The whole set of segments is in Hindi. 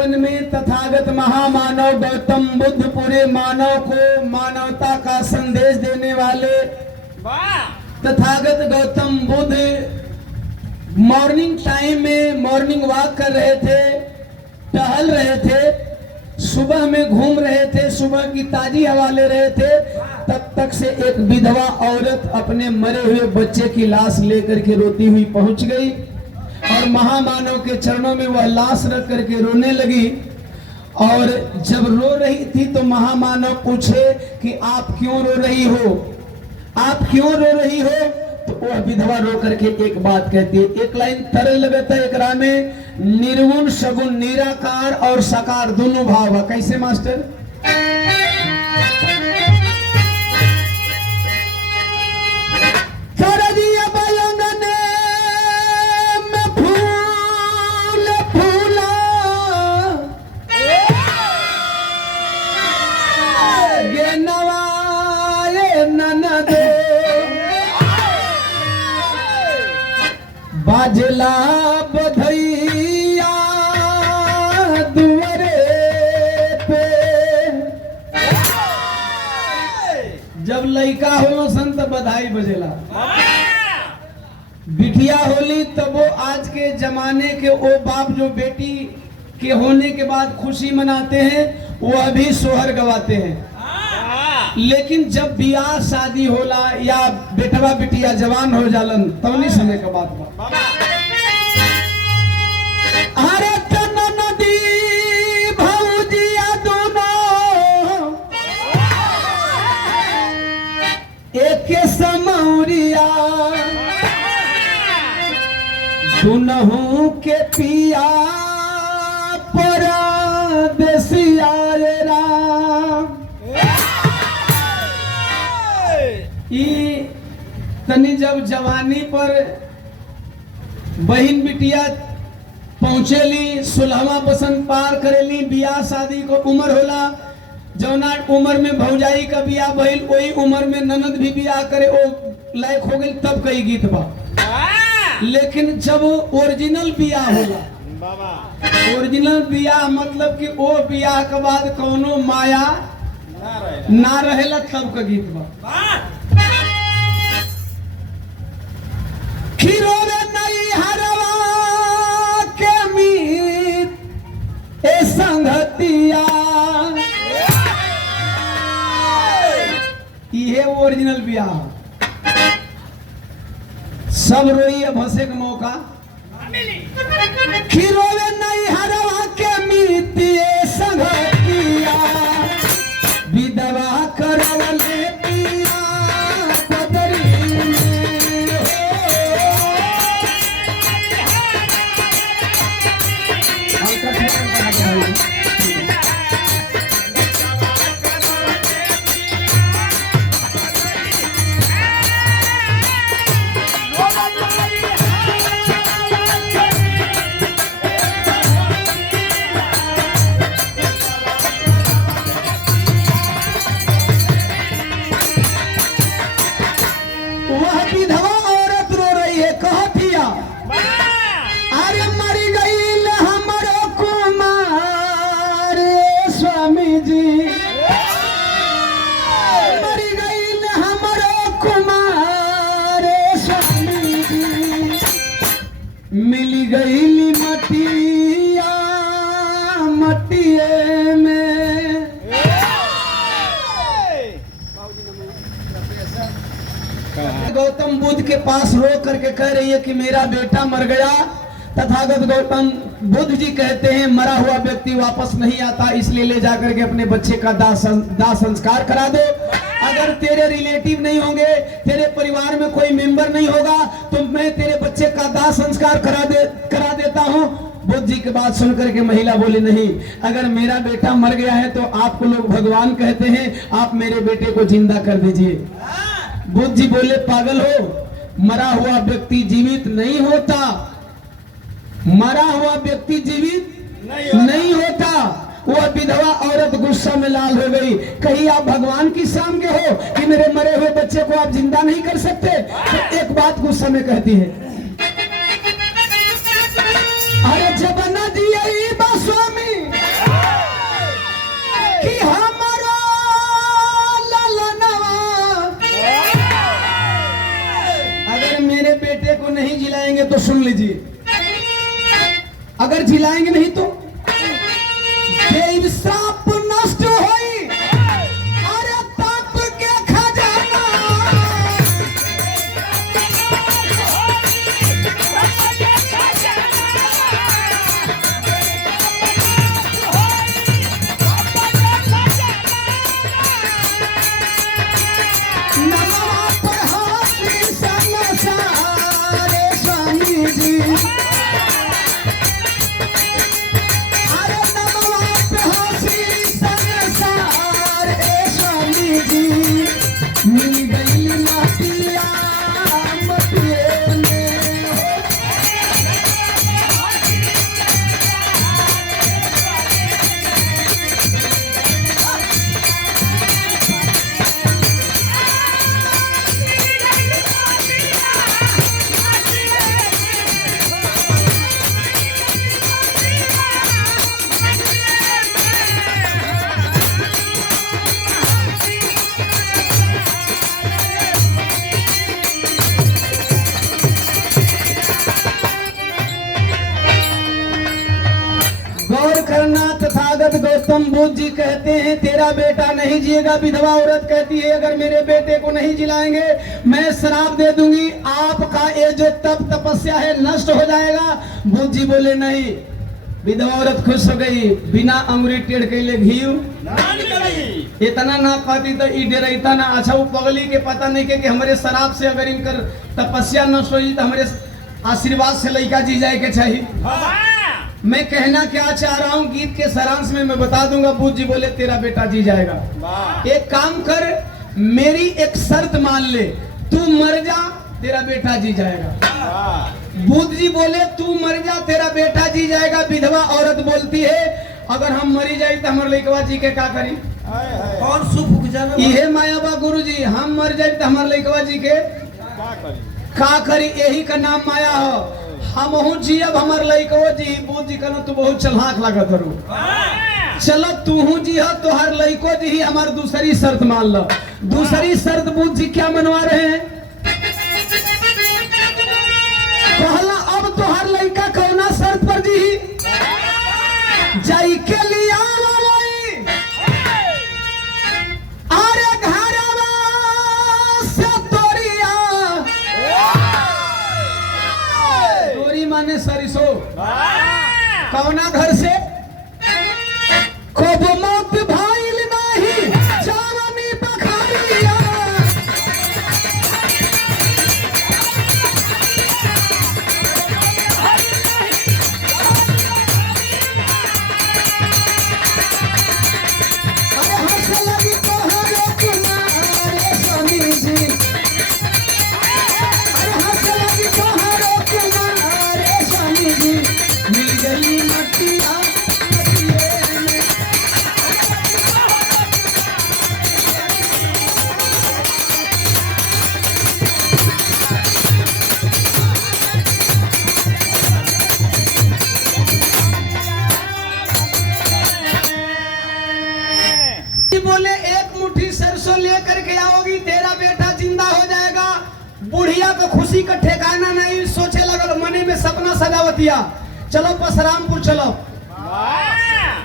जीवन में तथागत महामानव गौतम बुद्ध पूरे मानव को मानवता का संदेश देने वाले तथागत गौतम बुद्ध मॉर्निंग टाइम में मॉर्निंग वॉक कर रहे थे, टहल रहे थे, सुबह में घूम रहे थे, सुबह की ताजी हवा ले रहे थे। तब तक से एक विधवा औरत अपने मरे हुए बच्चे की लाश लेकर के रोती हुई पहुंच गई और महामानव के चरणों में वह लाश रख करके रोने लगी। और जब रो रही थी तो महामानव पूछे कि आप क्यों रो रही हो, आप क्यों रो रही हो? तो वह विधवा रो करके एक बात कहती है, एक लाइन तरह लगता है एकरा में निर्गुण सगुण निराकार और साकार दोनों भाव है। कैसे मास्टर? बाजला बधैया दुआरे पे, जब लड़का हो संत बधाई बजेला, बिटिया होली तब वो आज के जमाने के वो बाप जो बेटी के होने के बाद खुशी मनाते हैं वो अभी सोहर गवाते हैं। लेकिन जब बियाह शादी होला या बेटवा बिटिया जवान हो जालन तब नहीं समय का बात बा। अरे तना नदी भौजिया दोनों एक समौरिया दुनहु के पिया परदेसिया राम। तनी जब जवानी पर बहन बिटिया पहुंचेली, 16वां बसंत पार करेली, बियाह शादी को उम्र होला, जौना उम्र में भौजाई का बियाह भइल वही उम्र में ननद भी बियाह करे वो लायक हो गई, तब कई गीत बा। लेकिन जब ओरिजिनल बियाह होला, ओरिजिनल बियाह मतलब कि वो बियाह के बाद कौनो माया ना रहेला तब का गीत बा। खिरोरे नहीं हरवा के मीत ए संगतिया, ये ओरिजिनल बियाह। सब रोई है भसे का मौका। खिरोरे नहीं हरवा के मीत ए संगतिया, विधवा करवले मिली गई मटिया मटिए में। गौतम बुद्ध के पास रो करके कह रही है कि मेरा बेटा मर गया। तथागत गौतम बुद्ध जी कहते हैं मरा हुआ व्यक्ति वापस नहीं आता, इसलिए ले जाकर के अपने बच्चे का दाह संस्कार करा दो। अगर तेरे रिलेटिव नहीं होंगे, तेरे परिवार में कोई मेंबर नहीं होगा तो मैं तेरे बच्चे का दाह संस्कार करा देता हूँ। बुद्ध जी की बात सुनकर के महिला बोली नहीं, अगर मेरा बेटा मर गया है तो आपको लोग भगवान कहते हैं, आप मेरे बेटे को जिंदा कर दीजिए। बुद्ध जी बोले पागल हो, मरा हुआ व्यक्ति जीवित नहीं होता, मरा हुआ व्यक्ति जीवित नहीं होता। वह विधवा औरत गुस्सा में लाल हो गई, कहीं आप भगवान की शाम के हो कि मेरे मरे हुए बच्चे को आप जिंदा नहीं कर सकते? तो एक बात गुस्सा में कहती है, अरे जब न दिए स्वामी जिलाएंगे तो सुन लीजिए, अगर जिलाएंगे नहीं तो देव श्राप नष्ट होई, अरे पाप के खजाना। नमः प्रहासी संसारे स्वामी जी, अरे नमः प्रहासी संसारे स्वामी जी, मिल गई माटिया मटिए में। गौर करना, तथागत गौतम बुद्ध जी कहते हैं तेरा बेटा नहीं जिएगा। विधवा औरत कहती है अगर मेरे बेटे को नहीं जिलाएंगे मैं श्राप दे दूंगी, आपका ये जो तप तपस्या है नष्ट हो जाएगा। बुद्ध जी बोले नहीं। विधवा औरत खुश हो गई, बिना अंगुरी टेढ़ के लिए घी इतना ना पाती तो ई डेरता ना। अच्छा वो पगली के पता नहीं के कि हमारे शराब से अगर इनकर तपस्या नष्ट हो तो हमारे आशीर्वाद से लड़का जी जाए के चाहिए। मैं कहना क्या चाह रहा हूँ गीत के सारांश में मैं बता दूंगा। बुद्ध जी बोले तेरा बेटा जी जाएगा। एक काम कर, मेरी एक शर्त मान ले, तू मर जा तेरा बेटा जी जाएगा। बुद्ध जी बोले तू मर जा तेरा बेटा जी जाएगा। विधवा औरत बोलती है अगर हम मरी जाए तो हमारे लड़कवा जी के का करी, कौन सुख ये मायाबा गुरु जी, हम मर जाए तो हमारे लड़कवा जी के का करी, यही का नाम माया हो। हम जियब हमार लइको जी। बुद्ध जी कहना तू बहुत चलाक लागत हरू, चलो तू जी हो तोहर लइको जी ही हमार दूसरी शर्त मान लो। दूसरी शर्त बुद्ध जी क्या मनवा रहे हैं, कहला अब तोहर लइका कौना शर्त पर जी जाई के लिया अरे घरवा से तोरिया, तोरी माने सरिसो, कौना घर से कब मौत भाईल नहीं चावनी पखारिया। अरे हंस लगी तोहरे किनारे स्वामी जी, अरे हंस लगी तोहरे किनारे स्वामी जी, मिल गई मटिया मटिए में। बोले एक मुट्ठी सरसों लेकर के आओगी तेरा बेटा जिंदा हो जाएगा। बुढ़िया को खुशी का ठिकाना नहीं, सोचे लगल मने में सपना सजावतिया, चलो परशुरामपुर चलो,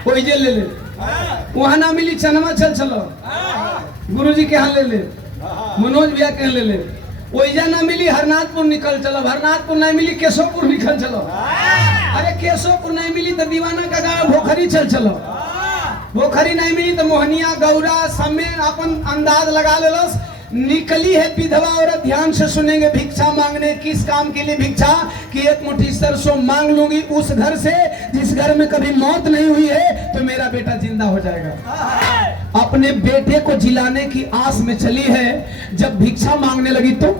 कोई जे ले ले, वहां ना मिली चनमा चल चलो, गुरुजी के यहाँ ले ले, मनोज भैया के यहाँ ले ले, ओइजा ना मिली हरनाथपुर निकल चलो, हरनाथपुर नहीं मिली केशवपुर निकल चलो, अरे केशवपुर नहीं मिली तो दीवाना का गाँव भोखरी चल चलो, भोखरी नहीं मिली तो मोहनिया गौरा सब में अपन अंदाज लगा ले लस। निकली है विधवा औरत, ध्यान से सुनेंगे, भिक्षा मांगने। किस काम के लिए भिक्षा, कि एक मुट्ठी सरसों मांग लूंगी उस घर से जिस घर में कभी मौत नहीं हुई है तो मेरा बेटा जिंदा हो जाएगा। अपने बेटे को जिलाने की आस में चली है, जब भिक्षा मांगने लगी तो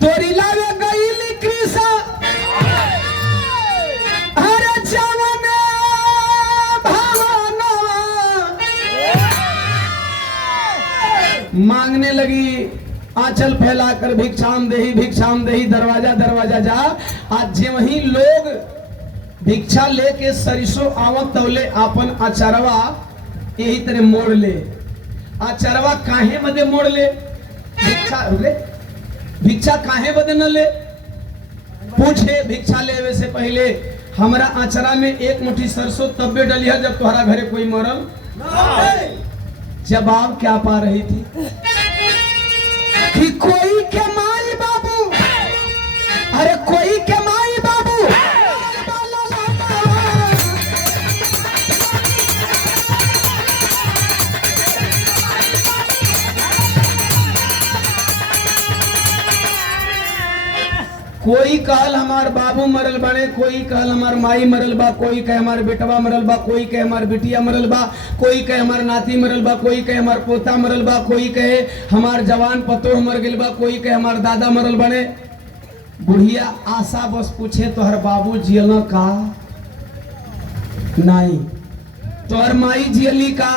तोरी लावे गई कृष्ण मांगने लगी, आंचल फैलाकर भिक्षाम देही दरवाजा दरवाजा जा। आज जे वही लोग भिक्षा लेके सरिसो आवत तौले आपन आचरवा यही तरह मोड़ ले। आचरवा काहे मदे मोड़ ले, भिक्षा रुके, भिक्षा काहे बदे न ले? पूछे भिक्षा लेवे से पहले हमरा आचरा में एक मुट्ठी सरसों तब्बे डली है जब तुम्हारा घरे कोई मरल? जवाब क्या पा रही थी कि कोई के माई बाबू, अरे कोई के माई बाबू कोई कहल हमार बाबू मरल बने, कोई कहल हमार माई मरल बा, कोई कहे हमार बेटवा मरल बा, कोई कहे हमार बिटिया मरल बा, कोई कहे हमार नाती मरल बा, कोई कहे हमार पोता मरल बा, कोई कहे हमार जवान पतोह मर गइल बा, कोई कहे हमार दादा मरल बने। बुढ़िया आशा बस पूछे तोहर बाबू जियल का? नहीं। तोहर माई जियली का?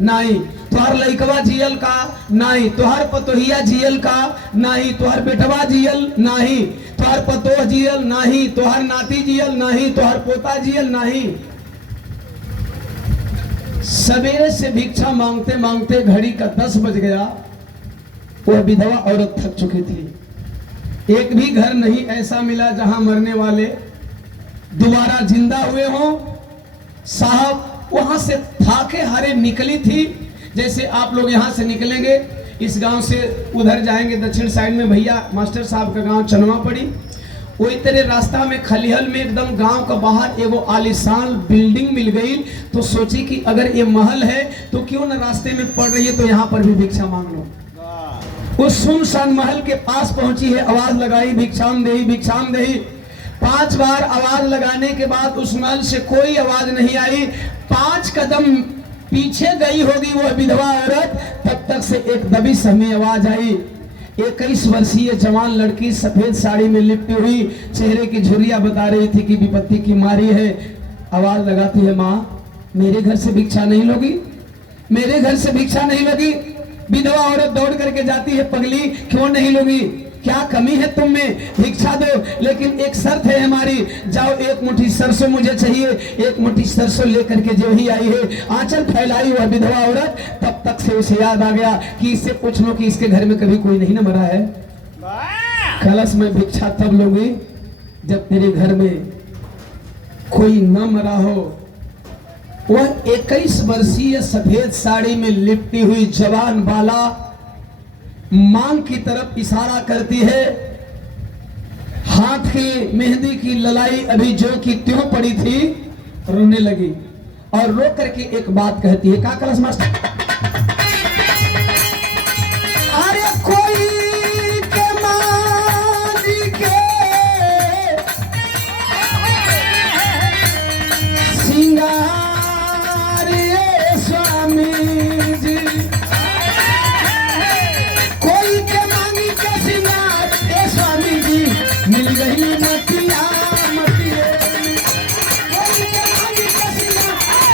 नहीं। तोहर लइकवा जियल का? नहीं। तोहर पतोहिया जियल का? नहीं। तोहर बेटवा जियल? नहीं। तोहर पतोह जियल? नहीं। तोहर नाती जियल? नहीं। तोहर पोता जियल? नहीं। सवेरे से भिक्षा मांगते मांगते घड़ी का 10 बज गया। वह विधवा औरत थक चुकी थी। एक भी घर नहीं ऐसा मिला जहां मरने वाले दोबारा जिंदा हुए हों। साहब वहां से थाके हारे निकली थी, जैसे आप लोग यहां से निकलेंगे इस गांव से उधर जाएंगे दक्षिण साइड में भैया मास्टर साहब का गांव चनवा पड़ी, वही तरह रास्ता में खलिहल में एकदम गांव का बाहर एगो आलीशान बिल्डिंग मिल गई। तो सोची कि अगर ये महल है तो क्यों न रास्ते में पड़ रही है तो यहाँ पर भी भिक्षा मांग लो। उस सुनसान महल के पास पहुंची है, आवाज लगाई भिक्षाम देही भिक्षाम देही। 5 बार आवाज लगाने के बाद उस महल से कोई आवाज नहीं आई। 5 कदम पीछे गई होगी वह विधवा औरत, तब तक से एक दबी सहमी आवाज आई। 21 वर्षीय जवान लड़की सफेद साड़ी में लिपटी हुई चेहरे की झुर्रिया बता रही थी कि विपत्ति की मारी है। आवाज लगाती है, माँ मेरे घर से भिक्षा नहीं लोगी? मेरे घर से भिक्षा नहीं लोगी? विधवा औरत दौड़ करके जाती है, पगली क्यों नहीं लोगी? क्या कमी है तुम में? भिक्षा दो, लेकिन एक शर्त है हमारी। जाओ, एक मुट्ठी सरसों मुझे चाहिए। एक मुट्ठी सरसों लेकर के जो ही आई है, आंचल फैलाई वह विधवा औरत, तब तक से उसे याद आ गया कि इससे पूछ लो कि इसके घर में कभी कोई नहीं ना मरा है। कलश में भिक्षा तब लोगी जब तेरे घर में कोई न मरा हो। वह 21 वर्षीय सफेद साड़ी में लिपटी हुई जवान बाला मांग की तरफ इशारा करती है। हाथ की मेहंदी की ललाई अभी जो की त्यों पड़ी थी, रोने लगी और रो करके एक बात कहती है। का कलश मास्टर? अरे कोई के माली के सिंगार स्वामी जी, कोई के मांगी के सिंगार ए स्वामी जी, मिल गई मतिया मतिया, कोई के मांगी के सिंगार।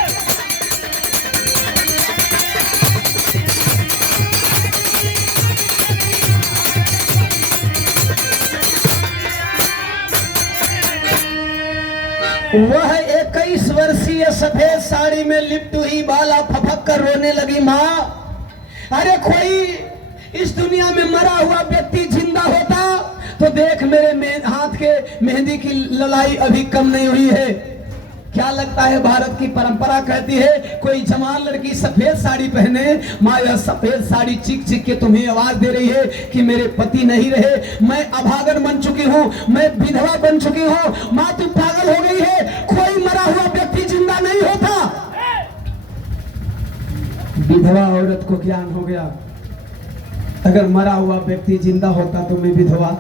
वह 21 वर्षीय सफेद साड़ी में लिपटी हुई बाला फपक कर रोने लगी। माँ अरे कोई इस दुनिया में मरा हुआ व्यक्ति जिंदा होता तो देख मेरे हाथ के मेहंदी की ललाई अभी कम नहीं हुई है। क्या लगता है भारत की परंपरा कहती है कोई जवान लड़की सफेद साड़ी पहने, माँ यह सफेद साड़ी चीख चीख के तुम्हें आवाज दे रही है कि मेरे पति नहीं रहे, मैं अभागन बन चुकी हूँ, मैं विधवा बन चुकी हूँ। माँ तू पागल हो गई है, कोई मरा हुआ व्यक्ति जिंदा नहीं होता। विधवा औरत को ज्ञान हो गया, अगर मरा हुआ व्यक्ति जिंदा होता तो मैं विधवा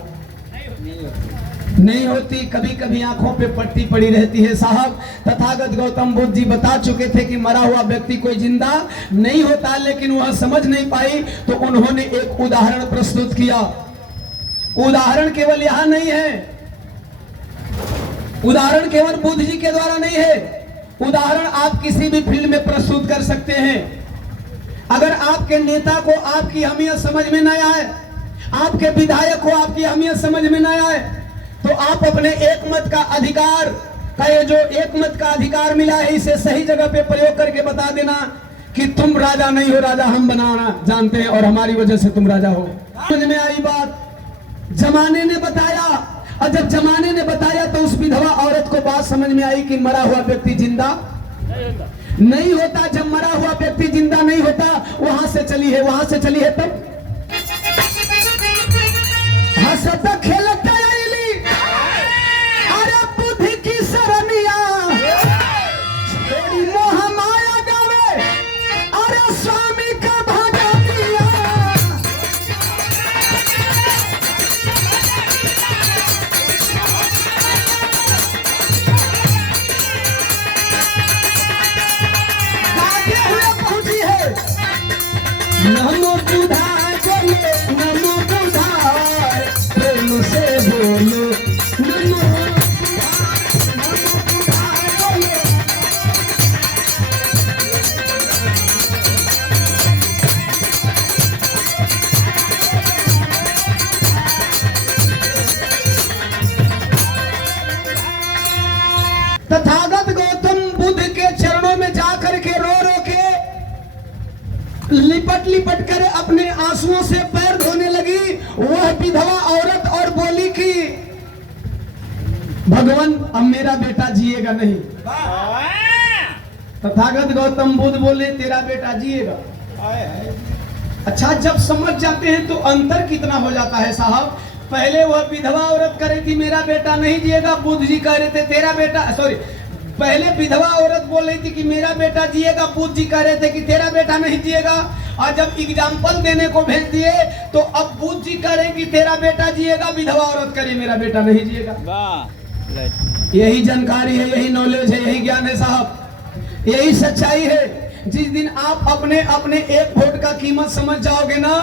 नहीं होती। कभी कभी आंखों पे पट्टी पड़ी रहती है। साहब तथागत गौतम बुद्ध जी बता चुके थे कि मरा हुआ व्यक्ति कोई जिंदा नहीं होता, लेकिन वह समझ नहीं पाई तो उन्होंने एक उदाहरण प्रस्तुत किया। उदाहरण केवल यहां नहीं है, उदाहरण केवल बुद्ध जी के द्वारा नहीं है, उदाहरण आप किसी भी फील्ड में प्रस्तुत कर सकते हैं। अगर आपके नेता को आपकी अहमियत समझ में न आए, आपके विधायक को आपकी अहमियत समझ में न आए, तो आप अपने एक मत का अधिकार का, ये जो एक मत का अधिकार मिला है, इसे सही जगह पे प्रयोग करके बता देना कि तुम राजा नहीं हो, राजा हम बनाना जानते हैं और हमारी वजह से तुम राजा हो। समझ में आई बात? जमाने ने बताया, और जब जमाने ने बताया तो उस विधवा औरत को बात समझ में आई कि मरा हुआ व्यक्ति जिंदा नहीं होता। जब मरा हुआ व्यक्ति जिंदा नहीं होता, वहां से चली है, वहां से चली है तब हंसता खेलता आईली, अरे बुद्धि की सरनिया छोड़ी मोह माया गावे, अरे स्वामी का भजनिया। गाते हुए पहुंची है, नमो बुधाय बोले, नमो बुधाय प्रेम से बोलो, नमो बुधाय बोले। तथागत गौतम बुद्ध के चरणों में जाकर के रो रो के लिपट लिपट कर अपने आंसुओं से पैर धोने लगी वह विधवा औरत और बोली कि भगवान अब मेरा बेटा जिएगा नहीं। तथागत गौतम बुद्ध बोले तेरा बेटा जिएगा। अच्छा, जब समझ जाते हैं तो अंतर कितना हो जाता है साहब। पहले वह विधवा औरत कह रही थी मेरा बेटा नहीं जिएगा, बुद्ध जी कह रहे थे तेरा बेटा, सॉरी, पहले विधवा औरत बोल रही थी कि मेरा बेटा जिएगा, बुद्ध जी कह रहे थे कि तेरा बेटा नहीं जिएगा। और जब एग्जाम्पल देने को भेज दिए तो अब बुद्ध जी कह रहे कि तेरा बेटा जिएगा, विधवा औरत करे मेरा बेटा नहीं जिएगा। यही जानकारी है, यही नॉलेज है, यही ज्ञान है साहब, यही सच्चाई है। जिस दिन आप अपने अपने एक वोट का कीमत समझ जाओगे ना,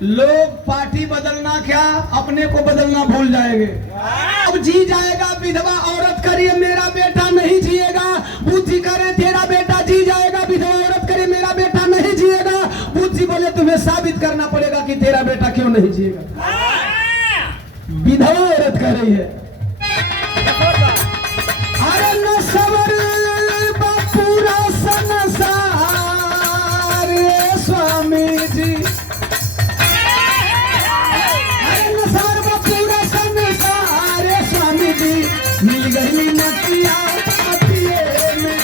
लोग पार्टी बदलना क्या अपने को बदलना भूल जाएंगे। अब जी जाएगा, विधवा औरत करिए मेरा बेटा नहीं जिएगा, बुद्धि करे तेरा बेटा जी जाएगा, विधवा औरत करे मेरा बेटा नहीं जिएगा। बुद्धि बोले तुम्हें साबित करना पड़ेगा कि तेरा बेटा क्यों नहीं जिएगा। विधवा औरत कह रही है, अरे न सवर पूरा संसार स्वामी जी, मिल गई नदिया पातिये में।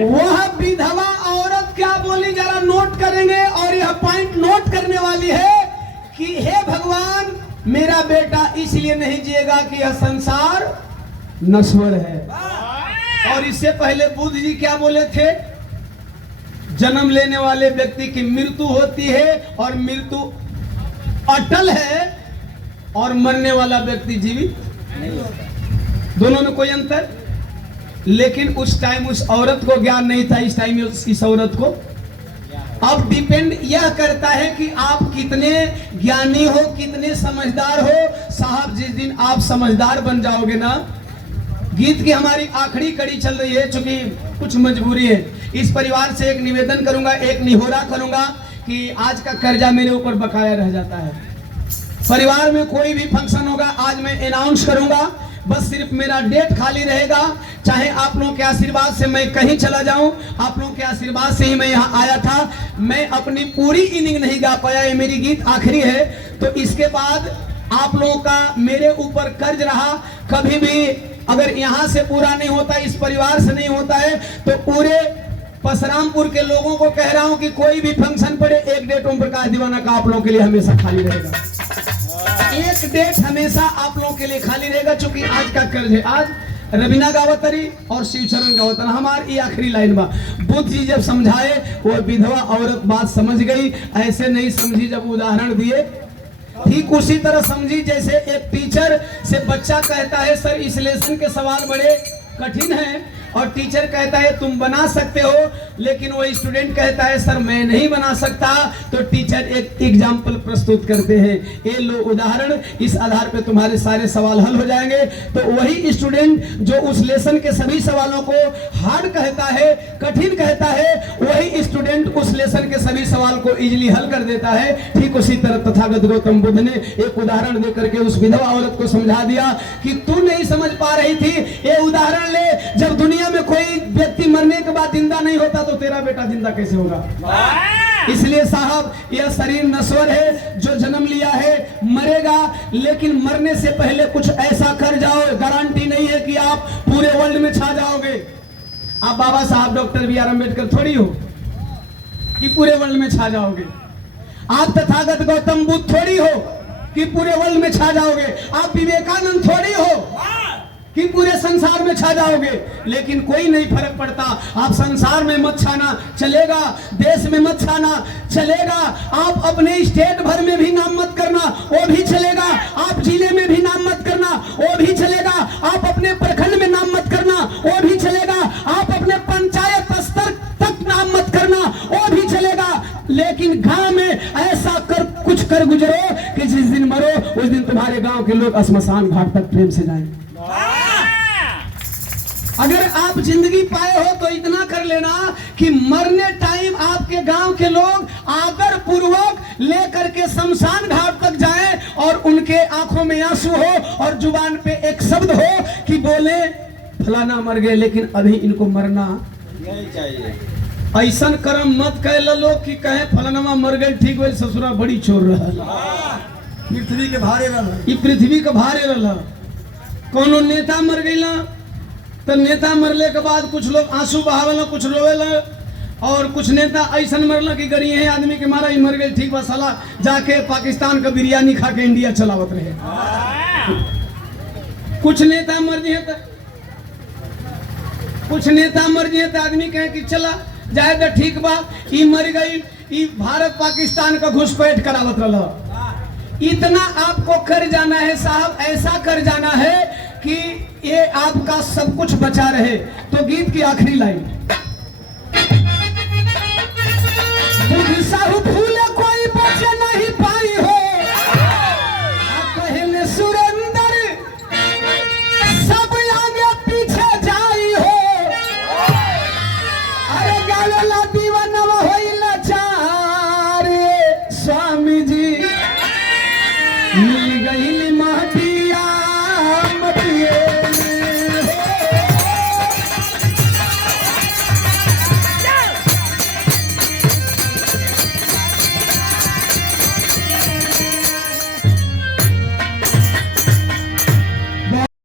वह विधवा औरत क्या बोली जरा नोट करेंगे, और यह पॉइंट नोट करने वाली है कि हे भगवान मेरा बेटा इसलिए नहीं जिएगा कि यह संसार नश्वर है। और इससे पहले बुद्ध जी क्या बोले थे, जन्म लेने वाले व्यक्ति की मृत्यु होती है और मृत्यु अटल है, और मरने वाला व्यक्ति जीवित नहीं होता। दोनों में कोई अंतर। लेकिन उस टाइम उस औरत को ज्ञान नहीं था, इस टाइम इस औरत को। अब डिपेंड यह करता है कि आप कितने ज्ञानी हो, कितने समझदार हो। साहब जिस दिन आप समझदार बन जाओगे ना, गीत की हमारी आखिरी कड़ी चल रही है, चूंकि कुछ मजबूरी है। इस परिवार से एक निवेदन करूंगा, एक निहोरा करूंगा कि आज का कर्जा मेरे ऊपर बकाया रह जाता है। परिवार में कोई भी फंक्शन होगा आज मैं अनाउंस करूंगा, बस सिर्फ मेरा डेट खाली रहेगा। चाहे आप लोगों के आशीर्वाद से मैं कहीं चला जाऊं, आप लोगों के आशीर्वाद से ही मैं यहाँ आया था। मैं अपनी पूरी इनिंग नहीं गा पाया, ये मेरी गीत आखिरी है। तो इसके बाद आप लोगों का मेरे ऊपर कर्ज रहा, कभी भी अगर यहाँ से पूरा नहीं होता, इस परिवार से नहीं होता है, तो पूरे परशुरामपुर के लोगों को कह रहा हूं कि कोई भी फंक्शन पड़े, एक डेट ओम प्रकाश दीवाना का आप लोगों के लिए हमेशा खाली रहेगा। एक डेट हमेशा आप लोगों के लिए खाली रहेगा, चूंकि आज का कर्ज है। आज रवीना गावतरी और शिवचरण गावतर हमारी आखिरी लाइन बा। बुद्ध जी जब समझाए वो विधवा औरत बात समझ गई, ऐसे नहीं समझी। जब उदाहरण दिए ठीक उसी तरह समझी जैसे एक टीचर से बच्चा कहता है सर इस लेसन के सवाल बड़े कठिन हैं, और टीचर कहता है तुम बना सकते हो, लेकिन वो स्टूडेंट कहता है सर मैं नहीं बना सकता, तो टीचर एक एग्जाम्पल प्रस्तुत करते हैं, ये लो उदाहरण, इस आधार पे तुम्हारे सारे सवाल हल हो जाएंगे। तो वही स्टूडेंट जो उस लेसन के सभी सवालों को हार्ड कहता है, कठिन कहता है, वही स्टूडेंट उस लेसन के सभी सवाल को इजीली हल कर देता है। ठीक उसी तरह तथागत गौतम बुद्ध ने एक उदाहरण देकर के उस विधवा औरत को समझा दिया कि तू नहीं समझ पा रही थी, ये उदाहरण ले, जब दुनिया में कोई व्यक्ति मरने के बाद जिंदा नहीं होता तो तेरा बेटा जिंदा कैसे होगा। इसलिए साहब यह शरीर नश्वर है, जो जन्म लिया है मरेगा, लेकिन मरने से पहले कुछ ऐसा कर जाओ, गारंटी नहीं है कि आप पूरे वर्ल्ड में छा जाओगे। आप बाबा साहब डॉक्टर बी आर अम्बेडकर थोड़ी हो कि पूरे वर्ल्ड में छा जाओगे। आप तथागत गौतम बुद्ध थोड़ी हो कि पूरे वर्ल्ड में छा जाओगे। आप विवेकानंद थोड़ी हो कि पूरे संसार में छा जाओगे। लेकिन कोई नहीं फर्क पड़ता, आप संसार में मत छाना चलेगा, देश में मत छाना चलेगा, आप अपने स्टेट भर में भी नाम मत करना वो भी चलेगा, आप जिले में भी नाम मत करना वो भी चलेगा, आप अपने प्रखंड में नाम मत करना वो भी चलेगा, आप अपने पंचायत स्तर तक नाम मत करना वो भी चलेगा, लेकिन गांव में ऐसा कुछ कर गुजरो कि जिस दिन मरो उस दिन तुम्हारे गांव के लोग श्मशान घाट तक प्रेम से जाएं। अगर आप जिंदगी पाए हो तो इतना कर लेना कि मरने टाइम आपके गांव के लोग आदर पूर्वक लेकर के शमशान घाट तक जाएं और उनके आंखों में आंसू हो और जुबान पे एक शब्द हो कि बोले फलाना मर गए, लेकिन अभी इनको मरना नहीं चाहिए। ऐसा कर्म मत कह लो कि कहे फलाना मर गए, ठीक है ससुरा बड़ी चोर रहा, पृथ्वी के भारे रहा, ये पृथ्वी के भारे रहा। कोनो नेता मर गईला तो नेता मरले के बाद कुछ लोग आंसू बहावेला, कुछ रोवेला, और कुछ नेता ऐसा मरला कि गरी है आदमी के मारा ही मर गए, ठीक बा साला जाके पाकिस्तान का बिरयानी खा के इंडिया चलावत रहे। कुछ नेता मर गए तो आदमी कहे कि चला जाए तो ठीक बा, ई मर गई, ई भारत पाकिस्तान का घुसपैठ करावत रहा। इतना आपको कर जाना है साहब, ऐसा कर जाना है कि ये आपका सब कुछ बचा रहे। तो गीत की आखिरी लाइन, साहू फूले कोई बचे नहीं पाई हो, कहने सुरेंद्र सब आगे पीछे जाई हो, अरे गावेला दीवानवा